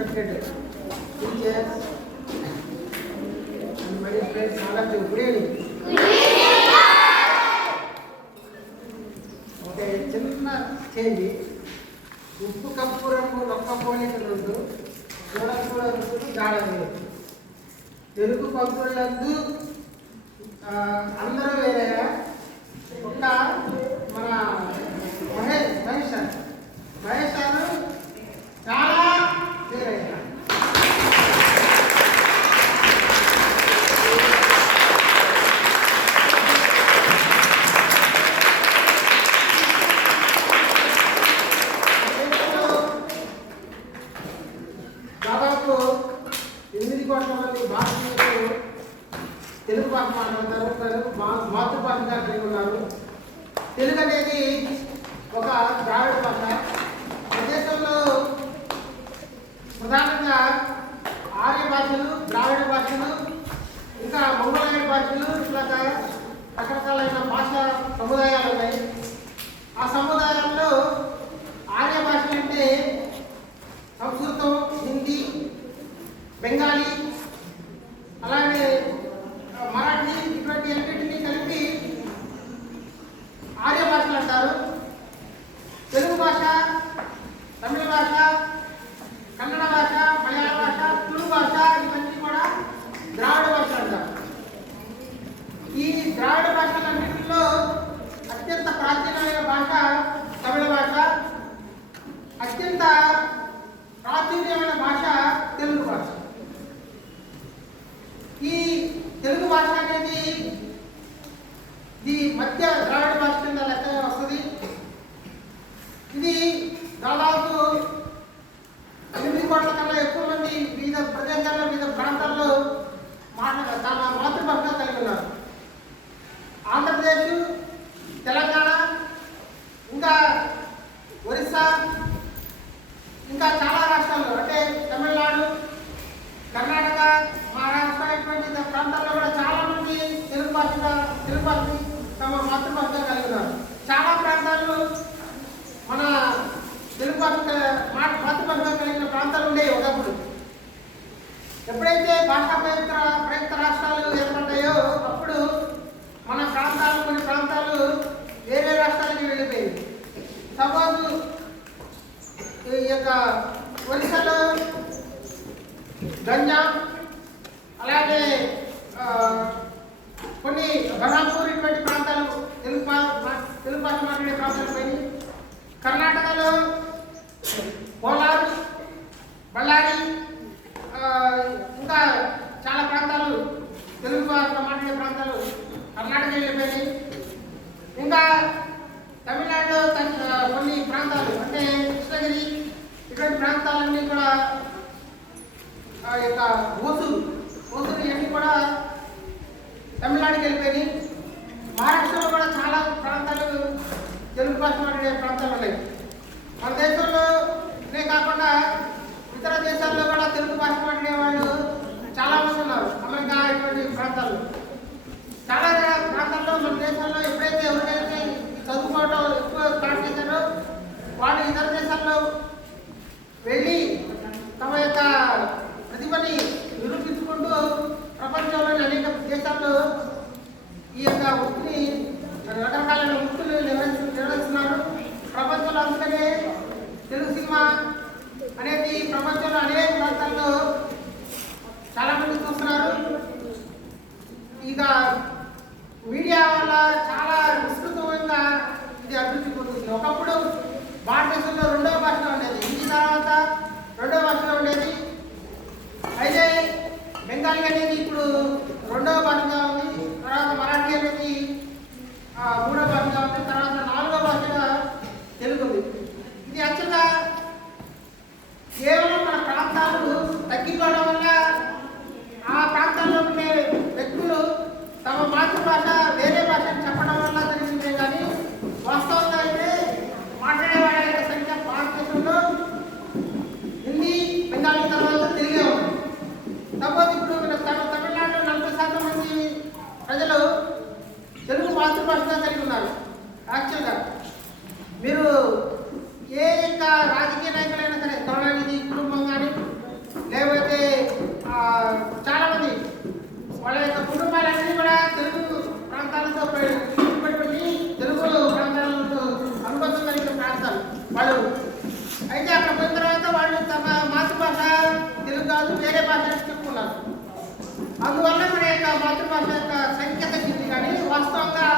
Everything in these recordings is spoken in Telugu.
respected teachers and my dear friends, all of you, good evening. Okay, చిన్న చేంజ్. ఉప్పు కప్పు రంగు ఒక్క పోలికలు చూడకూడదు గాఢమే. తెలుగు పంతులందు అందరూ వేరేగా ఒక మన మహేష్ గారు చాలా వేరేగా. దాదాపు 8 కోట్ల మంది భారతీయులు తెలుగు భాష మాట్లాడతారు, మాతృభాషగా కలిగి ఉన్నారు. తెలుగు అనేది ఒక ద్రావిడ భాష. దేశంలో ప్రధానంగా ఆర్య భాషలు, ద్రావిడ భాషలు, ఇంకా మంగళాయ భాషలు, ఇట్లాగా రకరకాలైన భాషా సముదాయాలు ఉన్నాయి. ఆ సముదాయాల్లో ఆర్య భాషలు అంటే సంస్కృతం, హిందీ, బెంగాలీ, అలాగే మరాఠీ, ఇటువంటి అన్నింటినీ కలిపి ఆర్య భాషలు అంటారు. తెలుగు భాష, తమిళ భాష, కన్నడ భాష, మలయాళ భాష, తుళు భాష, ఇవన్నీ కూడా ద్రావిడ భాషలు అంటారు. ఈ ద్రావిడ భాషలన్నింటిలో అత్యంత ప్రాచీనమైన భాష తమిళ భాష, అత్యంత ప్రాచుర్యమైన భాష తెలుగు భాష. ఈ తెలుగు భాష అనేది ఇది మధ్య ద్రావిడ భాష కింద లెక్క వస్తుంది. ఇది దాదాపు 8 కోట్ల కన్నా ఎక్కువ మంది వివిధ ప్రదేశాల్లో, వివిధ ప్రాంతాల్లో తన మాతృభాషగా కలిగి ఉన్నారు. ఆంధ్రప్రదేశ్, తెలంగాణ, ఇంకా ఒరిస్సా, ఇంకా చాలా రాష్ట్రాల్లో అంటే తమిళనాడు, కర్ణాటక, మహారాష్ట్ర ఇటువంటి ప్రాంతాల్లో కూడా చాలా మంది తెలుగు భాషని తమ మాతృభాషగా కలిగి ఉన్నారు. చాలా ప్రాంతాల్లో మన తెలుగు భాష మాతృభాషగా కలిగిన ప్రాంతాలు ఉండేవి ఒకప్పుడు. ఎప్పుడైతే భాషా ప్రయుక్త రాష్ట్రాలు ఏర్పడ్డాయో అప్పుడు మన ప్రాంతాలు, కొన్ని ప్రాంతాలు వేరే రాష్ట్రాలకి వెళ్ళిపోయాయి. సపోజ్ ఈ యొక్క ఒరిస్సాలో గంజాం, అలాగే కొన్ని బర్హాపూర్ ఇటువంటి ప్రాంతాలు తెలుగు భాష మాట్లాడే ప్రాంతాలు పోయి. కర్ణాటకలో కోలార్, బళ్ళారి, ఇంకా చాలా ప్రాంతాలు తెలుగు భాష మాట్లాడే ప్రాంతాలు కర్ణాటక వెళ్ళిపోయినాయి. ఇంకా తమిళనాడులో కొన్ని ప్రాంతాలు అంటే కృష్ణగిరి ఇటువంటి ప్రాంతాలన్నీ కూడా యొక్క ఓసూరు ఇవన్నీ కూడా తమిళనాడుకి వెళ్ళిపోయినాయి. మహారాష్ట్రలో కూడా చాలా ప్రాంతాలు తెలుగు భాష మాట్లాడే ప్రాంతాలు ఉన్నాయి. మన దేశంలోనే కాకుండా ఇతర దేశాల్లో కూడా తెలుగు భాష మాట్లాడే వాళ్ళు చాలా మంది ఉన్నారు. అమెరికా ఇటువంటి ప్రాంతాల్లో, చాలా ప్రాంతాల్లో మన దేశంలో ఎప్పుడైతే ఎవరికైతే చదువుకోవడం ఎక్కువ స్టార్ట్ చేశారో వాళ్ళు ఇతర దేశాల్లో వెళ్ళి తమ యొక్క ప్రతిభని నిరూపించుకుంటూ ప్రపంచంలోని అనేక దేశాల్లో ఈ యొక్క వృత్తిని, రకరకాలైన వృత్తులు నిర్వహిస్తున్నారు. ప్రపంచంలో అందుకనే తెలుగు సినిమా అనేది ప్రపంచంలో అనేక ప్రాంతాల్లో చాలామంది చూస్తున్నారు. ఇక మీడియా వల్ల చాలా విస్తృతంగా ఇది అభివృద్ధి పొందుతుంది. ఒకప్పుడు భారతదేశంలో 2వ భాషగా ఉండేది, హిందీ తర్వాత 2వ భాషగా ఉండేది. అయితే బెంగాలీ అనేది ఇప్పుడు 2వ భాషగా ఉంది, తర్వాత మరాఠీ అనేది 3వ భాషగా ఉంది, తర్వాత 4వ భాషగా తెలుగు ఉంది. ఇది యాక్చువల్గా కేవలం మన ప్రాంతాలు తగ్గిపోవడం వల్ల ఆ ప్రాంతాల్లో ఉండే వ్యక్తులు తమ మాతృభాష వేరే భాషను చెప్పడం వల్ల జరిగిందే కానీ వాస్తవంగా అయితే మాట్లాడే వాళ్ళ యొక్క సంఖ్య అయితే అక్కడ పోయిన తర్వాత వాళ్ళు తమ మాతృభాష తెలుగు కాదు వేరే భాష అని చెప్పుకున్నారు. అందువల్ల మన యొక్క మాతృభాష యొక్క సంఖ్య తగ్గింది. కానీ వాస్తవంగా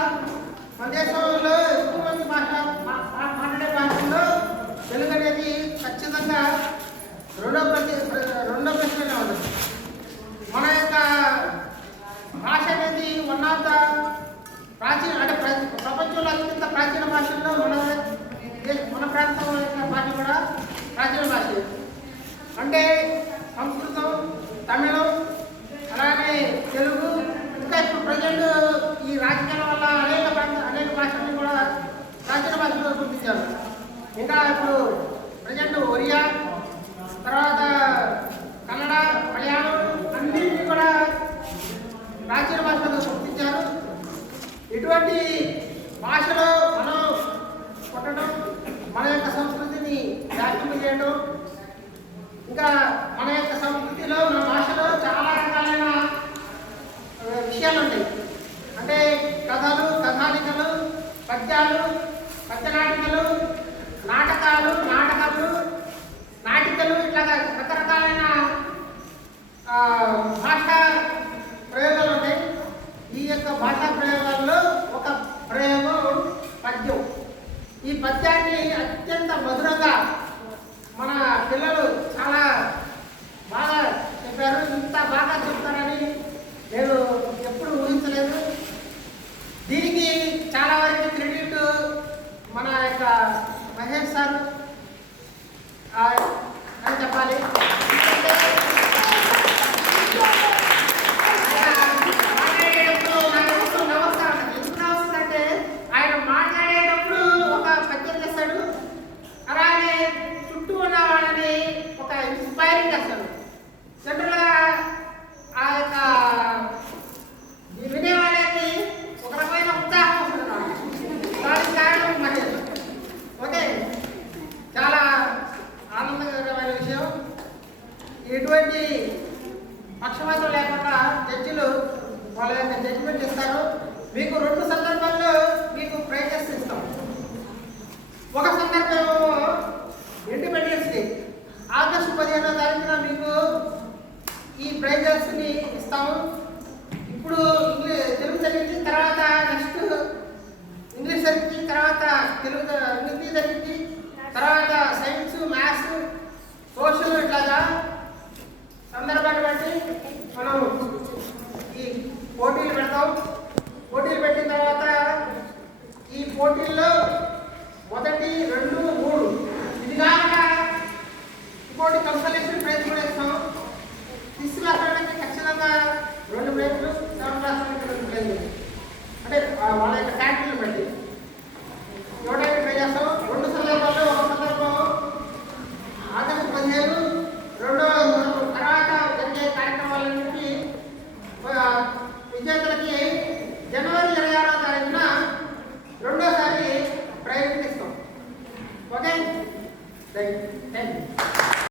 మన దేశంలో ఎక్కువ మంది మాట్లాడే భాషల్లో తెలుగు అనేది ఖచ్చితంగా రెండో ప్రశ్ననే ఉండదు. మన యొక్క భాష అనేది వన్ ఆఫ్ ద ప్రాచీన అంటే ప్రపంచంలో అత్యంత ప్రాచీన భాషల్లో మన ప్రాంతం యొక్క భాష కూడా ప్రాచీన భాష. అంటే సంస్కృతం, తమిళం, అలాగే తెలుగు, ఇంకా ఇప్పుడు ప్రజెంట్ ఈ రాజకీయాల వల్ల అనేక భాషలను కూడా ప్రాచీన భాషలో గుర్తించారు. ఇంకా ఇప్పుడు ప్రజెంట్ ఒరియా, తర్వాత కన్నడ, మలయాళం అన్నింటినీ కూడా ప్రాచీన భాషలో గుర్తించారు. ఇటువంటి భాషలో మనం కొట్టడం, మన యొక్క సంస్కృతిని వ్యాఖ్యం చేయడం, ఇంకా మన యొక్క సంస్కృతిలో మన భాషలో చాలా రకాలైన విషయాలు ఉంటాయి. అంటే కథలు, కథానికలు, పద్యాలు, పద్యనాటికలు, నాటకాలు, నాటికలు, ఇట్లా రకరకాలైన భాషా ప్రయోగాలు ఉంటాయి. ఈ యొక్క భాషా ప్రయోగాల్లో ఒక ప్రయోగం పద్యం. ఈ పద్యాన్ని అత్యంత మధురంగా మన పిల్లలు చాలా బాగా చెప్పారు. ఇంత బాగా చెప్తారని నేను ఎప్పుడు ఊహించలేదు. దీనికి చాలా వరకు క్రెడిట్ మన యొక్క మహేష్ సార్ అని చెప్పాలి. మాట్లాడేటప్పుడు నాకు ఎందుకు నవ్వుతుందంటే ఆయన మాట్లాడేటప్పుడు ఒక పద్యం చేస్తాడు, అలాగే చుట్టూ ఉన్న వాళ్ళని ఒక ఇన్స్పైరింగ్ చేస్తాడు. జనరల్గా ఆ యొక్క వినే వాళ్ళకి ఒక రకమైన ఉత్సాహం వస్తుంది. దానికి కారణం మహేష్. ఓకే, చాలా ఆనందకరమైన విషయం. ఎటువంటి పక్షపాతం లేకుండా జడ్జిలు వాళ్ళ యొక్క జడ్జిమెంట్ ఇస్తారు. మీకు 2 సందర్భాల్లో మీకు ప్రైజెస్ ఇస్తాం. ఒక సందర్భంలో ఇండిపెండెన్స్ డే ఆగస్టు 15వ తారీఖున మీకు ఈ ప్రైజెస్ని ఇస్తాము. ఇప్పుడు తెలుగు జరిగింది, తర్వాత నెక్స్ట్ ఇంగ్లీష్ జరిగింది, తర్వాత హిందీ జరిగింది, తర్వాత సైన్స్, మ్యాథ్స్, సోషల్, ఇట్లాగా సందర్భాన్ని బట్టి మనం ఈ పోటీలు పెడతాం. పోటీలు పెట్టిన తర్వాత ఈ పోటీల్లో 1, 2, 3 ఇది కాక ఇంకోటి కన్సలేషన్ ప్రైజ్ కూడా ఇస్తాం. 6th క్లాస్ వాళ్ళకి ఖచ్చితంగా 2 ప్రైజ్లు, 7th క్లాస్ వాళ్ళకి 2 ప్రైజ్లు, అంటే వాళ్ళ యొక్క క్యాటగిరీని బట్టి.